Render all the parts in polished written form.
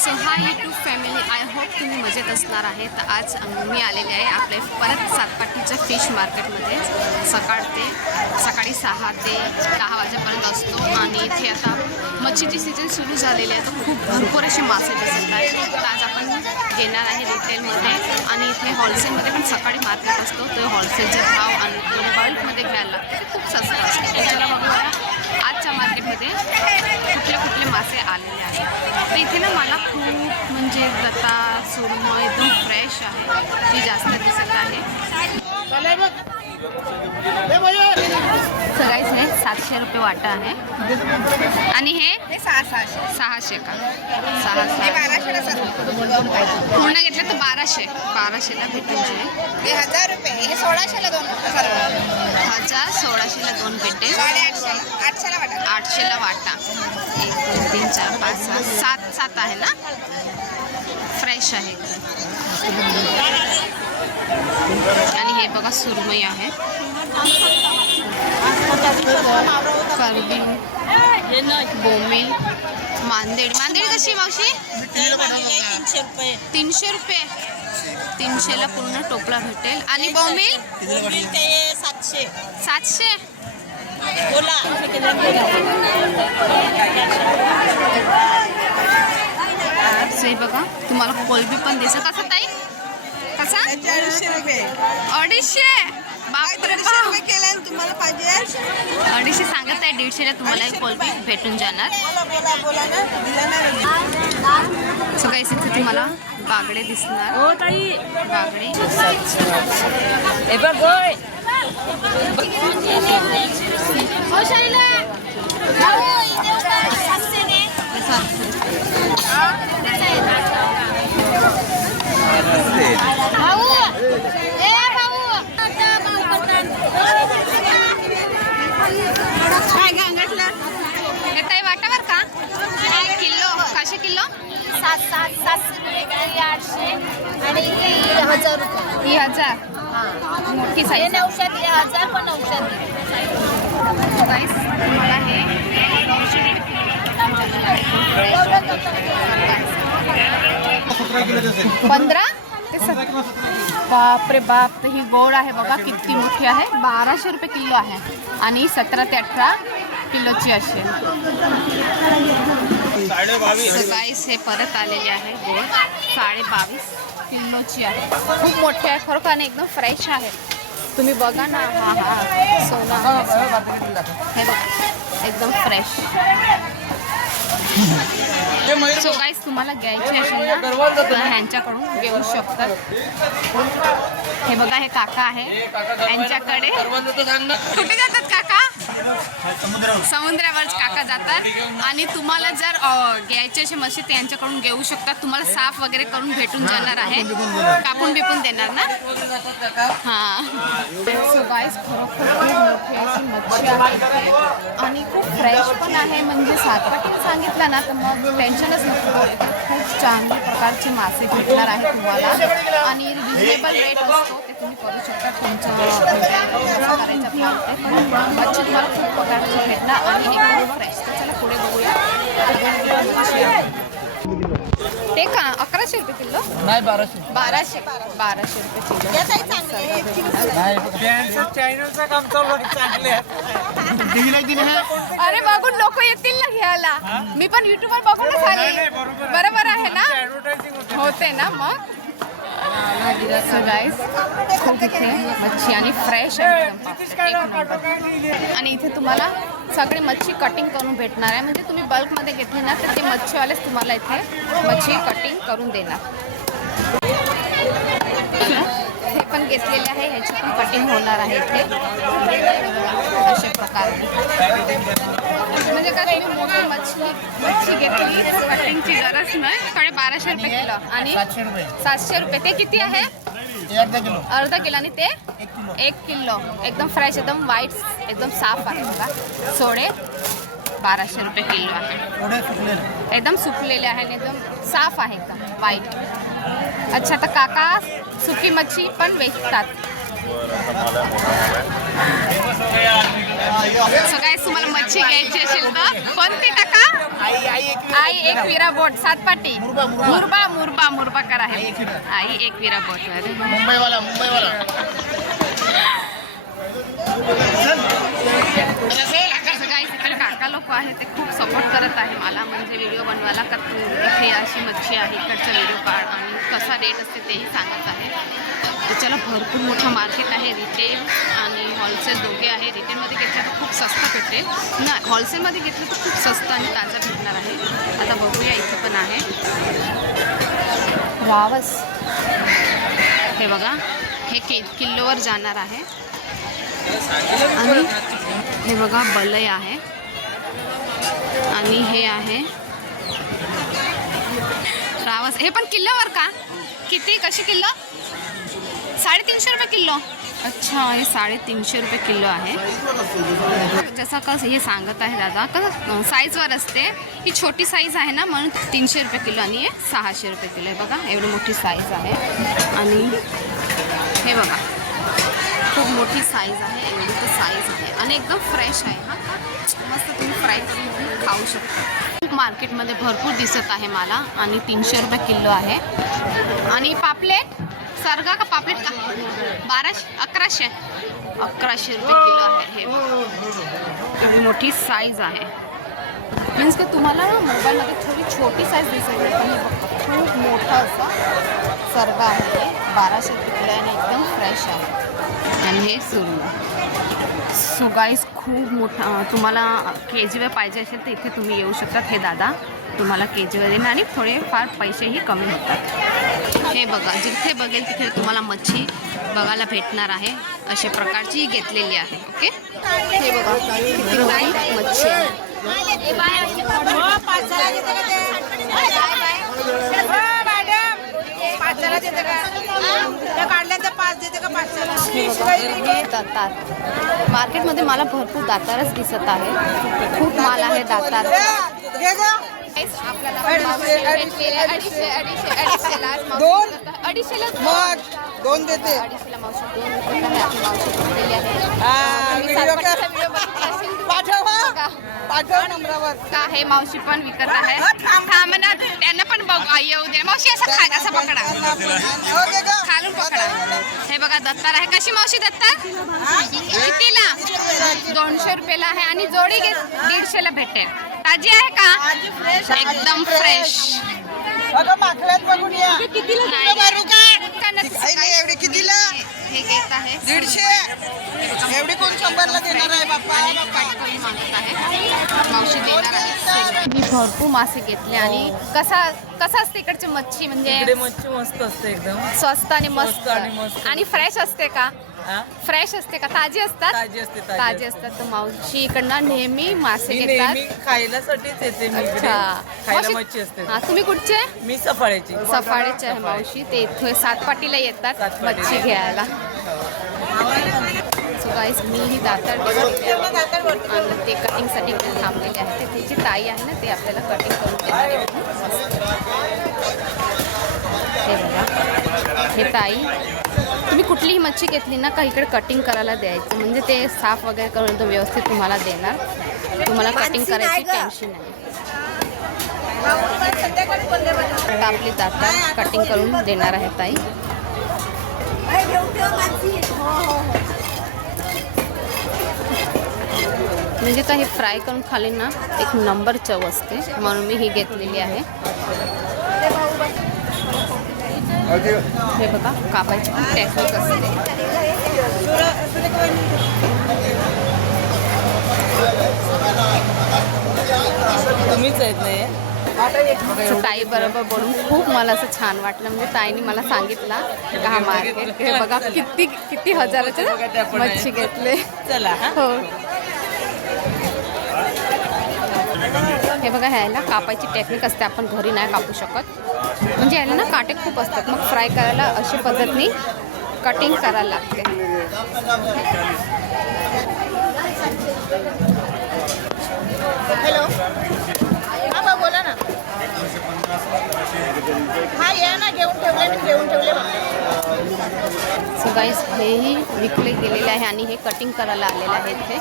So hi YouTube family, I hope तुम्ही मजेत असणार आहे. तर आज मी आलेले आहे आपले परत सातपाटीच्या फिश मार्केटमध्ये. सकाळी 6 ते 10 वाजेपर्यंत असतो आणि इथे आता मच्छीची सीझन सुरू झालेली आहे. तर खूप भरपूर असे मासे दिसत आहेत. तर आज आपण घेणार आहे रिटेलमध्ये आणि इथे होलसेलमध्ये पण सकाळी मार्केट असतो. तो होलसेलचे भाव आणि तो बल्कमध्ये घ्यायला लागतो. ते खूप स्वस्त असतं. त्याच्याला बघूया आजच्या मार्केटमध्ये कुठले मासे आलेले आहेत. तर इथे ना मला खूप म्हणजे गता सुरमई एकदम फ्रेश आहे, ती जास्त दिसत आहे. सगळीच नाही 700 रुपये वाटा आहे आणि हे 600 का 600 पूर्ण घेतलं तर 1200ला भेटून जाईल. 1000 रुपये हे 1600ला 2 1000 1600ला 2 भेटेल. 800ला वाटा. 1 2 3 4 5 6 7 आहे ना. फ्रेश आहे आणि हे बघा सुरमई आहे. करबी, बोंबील, मांदेडी कशी मावशी? 300 रुपये. 300ला पूर्ण टोपला भेटेल. आणि बोंबील 700. हे बघा तुम्हाला कोलबी पण दिसत. कसा ताई? कसा? 250 रुपये. 250. बापरे बाप. केलं तुम्हाला पाहिजे 250 सांगत आहे. 150ला तुम्हाला एक कोलबी भेटून जाणार. बोला ना दिला ना. सो गाईस इथे तुम्हाला बागडे दिसणार. हो ताई बागडे हे बघ होय. वाटावर का किलो? कसे किलो? 700 800 आणि 1000 रुपये. ही 1000 मोठी साईज. 1000 पण 900. गाईस तुम्हाला हे 15 ते 17. बापरे बाप. तर ही गोड आहे बघा किती मोठी आहे. 1200 रुपये किलो आहे आणि 17 ते 18 किलोची असेल. गाईस हे परत आलेले आहे गोड. 22.5 किलोची आहे. खूप मोठी आहे खरोखर आणि एकदम फ्रेश आहे. तुम्ही बघा ना. हा सोना हे बघा एकदम फ्रेश. सो गाईस तुम्हाला घ्यायची असेल ना तर ह्यांच्याकडून घेऊ शकतात. हे बघा हे काका आहे यांच्याकडे. कुठे जातात काका? समुद्रावर काका जातात आणि तुम्हाला जर घ्यायची अशी मच्छी ते यांच्याकडून घेऊ शकतात. तुम्हाला साफ वगैरे करून भेटून जाणार आहे. कापून बिपून देणार ना. हां सो गाईस खरोखर खूप मोठी अशी मच्छी आहे आणि खूप फ्रेश पण आहे. म्हणजे सातपाटीने सांगितलं ना तर मग टेन्शनच नको. खूप चांगल्या प्रकारचे मासे भेटणार आहे तुम्हाला आणि रिजनेबल रेट असतो. ते तुम्ही करू शकता तुमच्या करायचा भाव ते. पण मच्छी तुम्हाला खूप प्रकारची भेटणार आणि एकदम फ्रेश. तर चला पुढे बघूया. ते का 1100 रुपये किलो? नाही 1200. 1200 रुपये किलो. अरे बघून लोक येतील ना घ्यायला. मी पण युट्यूबवर बघूनच आले. बरोबर आहे ना. होते ना मग. गाईस खूप इथे मच्छी आणि फ्रेश आहे. आणि इथे तुम्हाला सगळी मच्छी कटिंग करून भेटणार आहे. म्हणजे तुम्ही बल्कमध्ये घेतली ना तर ते मच्छीवालेच तुम्हाला इथे मच्छी कटिंग करून देणार. हे पण घेतलेले आहे. ह्याची पण कटिंग होणार आहे इथे अशा प्रकारे. म्हणजे का तुम्ही मोठी मच्छी घेतली तर कटिंगची गरज नाही. 1200 रुपये किलो आणि 700 रुपये. ते किती आहे? अर्धा किलो आणि ते 1 किलो. एकदम फ्रेश एकदम व्हाईट एकदम साफ आहे बघा. सोडे 1200 रुपये किलो आहे. एकदम सुकलेले आहे आणि एकदम साफ आहे एकदम व्हाईट. अच्छा तर काका सुकी मच्छी पण वेचतात. सगळ्याच तुम्हाला मच्छी घ्यायची असेल तर कोणती टाका आई एक विरा बोट सातपाटी मुरबा करा आहे आई एक विरा बोट मुंबईवाला इकडे काका लोक आहेत ते खूप सपोर्ट करत आहे मला म्हणजे व्हिडिओ बनवायला का तू इथे अशी मच्छी आहे इकडचा व्हिडिओ काढ आणि कसा रेट असते तेही सांगत आहे त्याच्याला भरपूर मोठं मार्केट आहे रिटेल आणि होलसेल दोघे आहे रिटेलमध्ये घेतलं तर खूप स्वस्त भेटेल ना होलसेलमध्ये घेतलं तर खूप स्वस्त आणि ताजा भेटणार आहे आता बघूया इथे पण आहे वावस हे बघा हे किलोवर जाणार आहे आणि हे बघा बलय आहे आणि हे आहे रावस हे पण किलोवर का किती कशी किलो 350 रुपये किलो अच्छा हे 350 रुपये किलो आहे जसं कसं हे सांगत आहे दादा कसं साईजवर असते ही छोटी साईज आहे ना म्हणून 300 रुपये किलो आणि हे 600 रुपये किलो आहे बघा एवढी मोठी साईज आहे आणि हे बघा खूप मोठी साईज आहे एवढी तर साईज आहे आणि एकदम फ्रेश आहे हा मस्त तुम्ही फ्राय करून खाऊ शकता मार्केटमध्ये भरपूर दिसत आहे मला आणि 300 रुपये किलो आहे आणि पापलेट सरगा का पापलेट का 1100 रुपये किलो आहे हे एवढी मोठी साईज आहे मीन्स की तुम्हाला मोबाईलमध्ये थोडी छोटी साईज दिसेल पण हे बघा खूप मोठं असं सरगा आहे हे 1200 रुपये किलो आहे आणि एकदम फ्रेश आहे आणि हे सो गाईस खूप मोठा तुम्हाला केजीवर पाहिजे असेल तर इथे तुम्ही येऊ शकतात हे दादा तुम्हाला केजीवर देणार आणि थोडेफार पैसेही कमी होतात हे बघा जिथे बघेल तिथे तुम्हाला मच्छी बघायला भेटणार आहे अशा प्रकारची घेतलेली आहे ओके हे बघा किती काही मच्छी आहे मार्केटमध्ये मला भरपूर दातारच दिसत आहे खूप माल आहे दातार दोन देते पाठव नंबरावर का हे मावशी पण विकत आहे थांब ना त्यांना पण बघ येऊ दे मावशी असं खा असं पकडा खालून पकडा हे बघा दत्तार आहे कशी मावशी दत्तार कितीला 200 रुपयाला आहे आणि जोडी 150ला भेटेल ताजी आहे का एकदम फ्रेश माखल्यात बघून या एवढी कितीला हे घेत आहे 150 एवढी कोण 100ला देणार आहे बाप्पा मागत आहे मावशी देणार आहे मी भरपूर मासे घेतले आणि कसं असते इकडची मच्छी म्हणजे मच्छी मस्त असते एकदम स्वस्त आणि मस्त मस्त. आणि फ्रेश असते का फ्रेश असते का ताजी असतात ताजी असतात तर मावशी इकडनं नेहमी मासे घेतात खायलासाठीच येते मी अच्छा खायला मच्छी असते हा तुम्ही कुठचे मी सफाळ्याची आहे मावशी ते इथे सातपाटीला येतात मच्छी घ्यायला सो गाईस मी ही दातार आणि ते कटिंगसाठी थांबलेले आहे ते तिची ताई आहे ना ते आपल्याला कटिंग करून देणार आहे हे बघा हे ताई तुम्ही कुठलीही मच्छी घेतली ना का इकडे कटिंग करायला द्यायचं म्हणजे ते साफ वगैरे करून तो व्यवस्थित तुम्हाला देणार तुम्हाला कटिंग करायची टेन्शन नाही आपली दातार कटिंग करून देणार आहे ताई म्हणजे का हे फ्राय करून खाली ना एक नंबर चव असते म्हणून मी ही घेतलेली आहे हे बघा कापायची पण टेक्निक असते तुम्हीच आहेत नाही ताई बरोबर बोलून खूप मला असं छान वाटलं म्हणजे ताईने मला सांगितलं का हा मार्केट हे बघा किती हजाराचे मच्छी घेतले चला हो हे बघा ह्याला कापायची टेक्निक असते आपण घरी नाही कापू शकत म्हणजे याला ना काटे खूप असतात मग फ्राय करायला अशी पद्धतीने कटिंग करायला लागते हॅलो हा बा बोला ना हा या ना घेऊन ठेवले सो गाईस हेही विकले गेलेले आहे आणि हे कटिंग करायला आलेलं आहे इथे.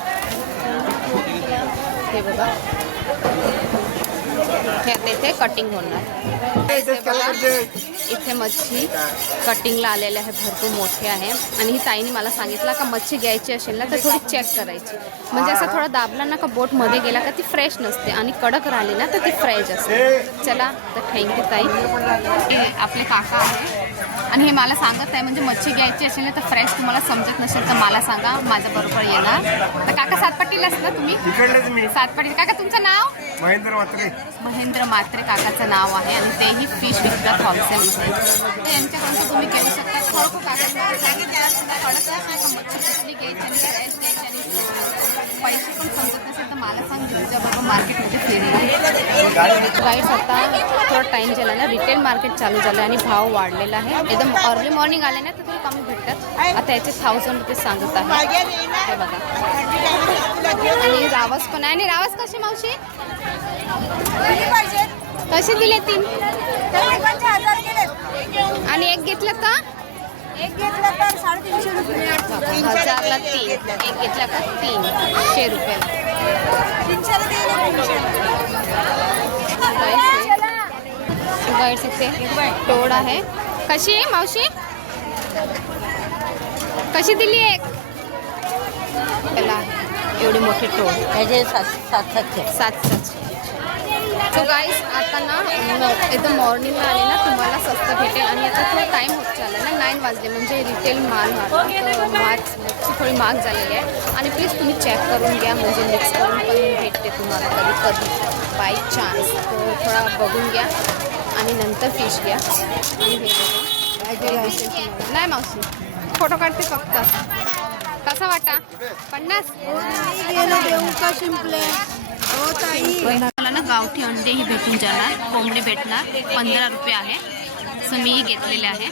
हे बघा, हे आता इथे कटिंग होणार. इथे मच्छी कटिंगला आलेले आहे, भरपूर मोठे आहे. आणि ही ताईने मला सांगितलं का मच्छी घ्यायची असेल ना तर थोडी चेक करायची, म्हणजे असं थोडं दाबला ना का बोट मध्ये गेला का ती फ्रेश नसते आणि कडक राहिली ना तर ती फ्रेश असते. चला तर थँक्यू ताई. हे आपले काका आहे आणि हे मला सांगत आहे, म्हणजे मच्छी घ्यायची असेल ना तर फ्रेश तुम्हाला समजत नसेल तर मला सांगा, माझ्या बरोबर येणार. तर काका सातपाटीलाच ना तुम्ही? सातपाटी. काका तुमचं नाव? महेंद्र म्हात्रे. महेंद्र म्हात्रे काकाचं नाव आहे आणि तेही फिश विकतात होलसेलमध्ये. तर यांच्याकडून तुम्ही घेऊ शकता. खरोखर काका मच्छी कुठली घ्यायची आणि फ्रेश घ्यायची आणि पैसे पण समजत नसेल तर मला सांग, तुमच्या बरोबर मार्केटमध्ये फिरणार. गाईड्स आता थोडा टाईम झाला ना, रिटेल मार्केट चालू झालं आणि भाव वाढलेला आहे. एकदम अर्ली मॉर्निंग आले ना तर थोडं कमी भेटतात. आता याचे 1000 रुपये सांगत आहे. हे बघा, आणि रावस पण आहे. आणि रावस कसे मावशी? कसे दिले? 3. आणि एक घेतलं तर? एक घेतलं तर 350 रुपये. 1000ला 3. एक घेतला का 300 रुपयाला. गाईड्स इथे टोड आहे. कशी आहे मावशी? कशी दिली एक? त्याला एवढी मोठी टोड त्याचे 700. सो गाईस आता ना एकदम मॉर्निंगला आले ना तुम्हाला स्वस्त भेटेल. आणि आता थोडा टाईम होत चालला ना, 9 वाजले, म्हणजे रिटेल माल मच्छी थोडी महाग झालेली आहे. आणि प्लीज तुम्ही चेक करून घ्या, म्हणजे मिक्स करून पण भेटते तुम्हाला कधी कधी बाय चान्स. तर थोडा बघून घ्या आणि नंतर फिश घ्या. आणि हे बघा, नाही मावशी फोटो काढते फक्त. कसा वाटा? 50? मला ना गावठी अंडेही भेटून जाणार, कोंबडी भेटणार. 15 रुपये आहे. सो मीही घेतलेले आहे.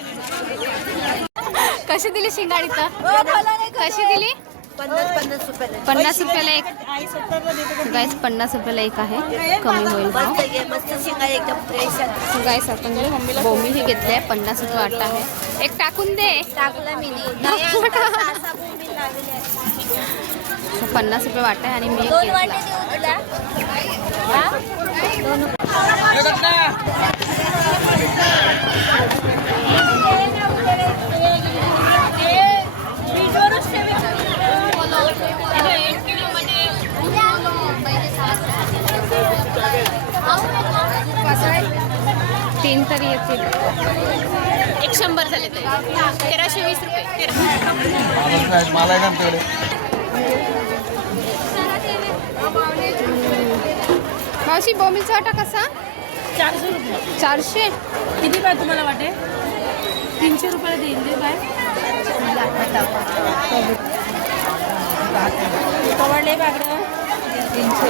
कशी दिली शिंगाडी? तर कशी दिली? 50 रुपयाला एक. गाईस 50 रुपयाला एक आहे, कमी होईल भाव. गाईस आपण बोंबीही घेतले आहे, 50 रुपये वाटा आहे. एक टाकून दे. 50 रुपये वाटा आहे आणि मी एक घेतला. 3 तरी येतील. 100 झाले तरी 1320 रुपये. मावशी बोंबीलचा वाटा कसा? 400 रुपये. 400. किती काय तुम्हाला वाटे? 300 रुपयाला देईल दे काय? कवडले बागडं 300.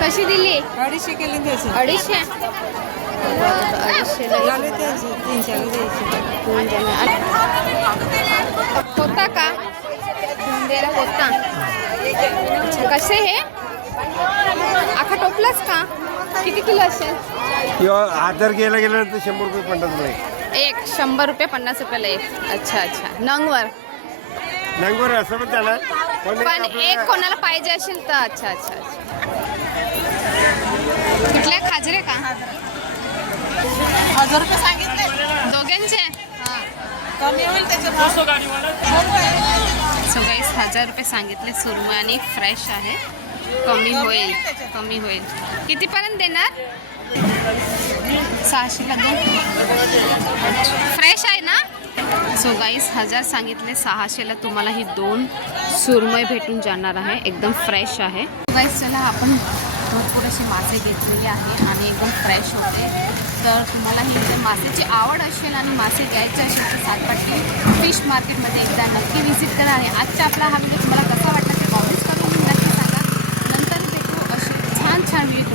कशी दिली? 250 केली द्यायची. 250. 250 होता का? धुंदेला होता. कसे हे? आखा टोपलाच का? किती किलो असेल? आधार गेला गेलं तर 100 रुपये 50 रुपये एक. 100 रुपये 50 रुपयाला एक. अच्छा अच्छा. नंगवर असं पण त्याला पण एक कोणाला पाहिजे असेल तर. अच्छा अच्छा अच्छा. कुठल्या खाजरे का? 1000 रुपये सांगितले दोघांचे? कमी होईल त्याच्यात. सो गाईस 1000 रुपये सांगितले. सुरमई आणि फ्रेश आहे. कमी होईल, कमी होईल. कितीपर्यंत देणार? 600ला 2 फ्रेश आहे ना. सो गाईस 1000 सांगितले, 600ला तुम्हाला ही 2 सुरमई भेटून जाणार आहे. एकदम फ्रेश आहे. गाईस चला आपण भरपूर असे मासे घेतलेले आहे आणि एकदम फ्रेश होते. तर तुम्हाला ही जर मासेची आवड असेल आणि मासे घ्यायचे असेल तर सातपाटी फिश मार्केटमध्ये एकदा नक्की व्हिजिट करा. आणि आजचा आपला हा व्हिडिओ तुम्हाला कसा वाटला ते कॉमेंट्स करून नक्की सांगा. नंतर भेटू अशी छान छान व्हिडिओ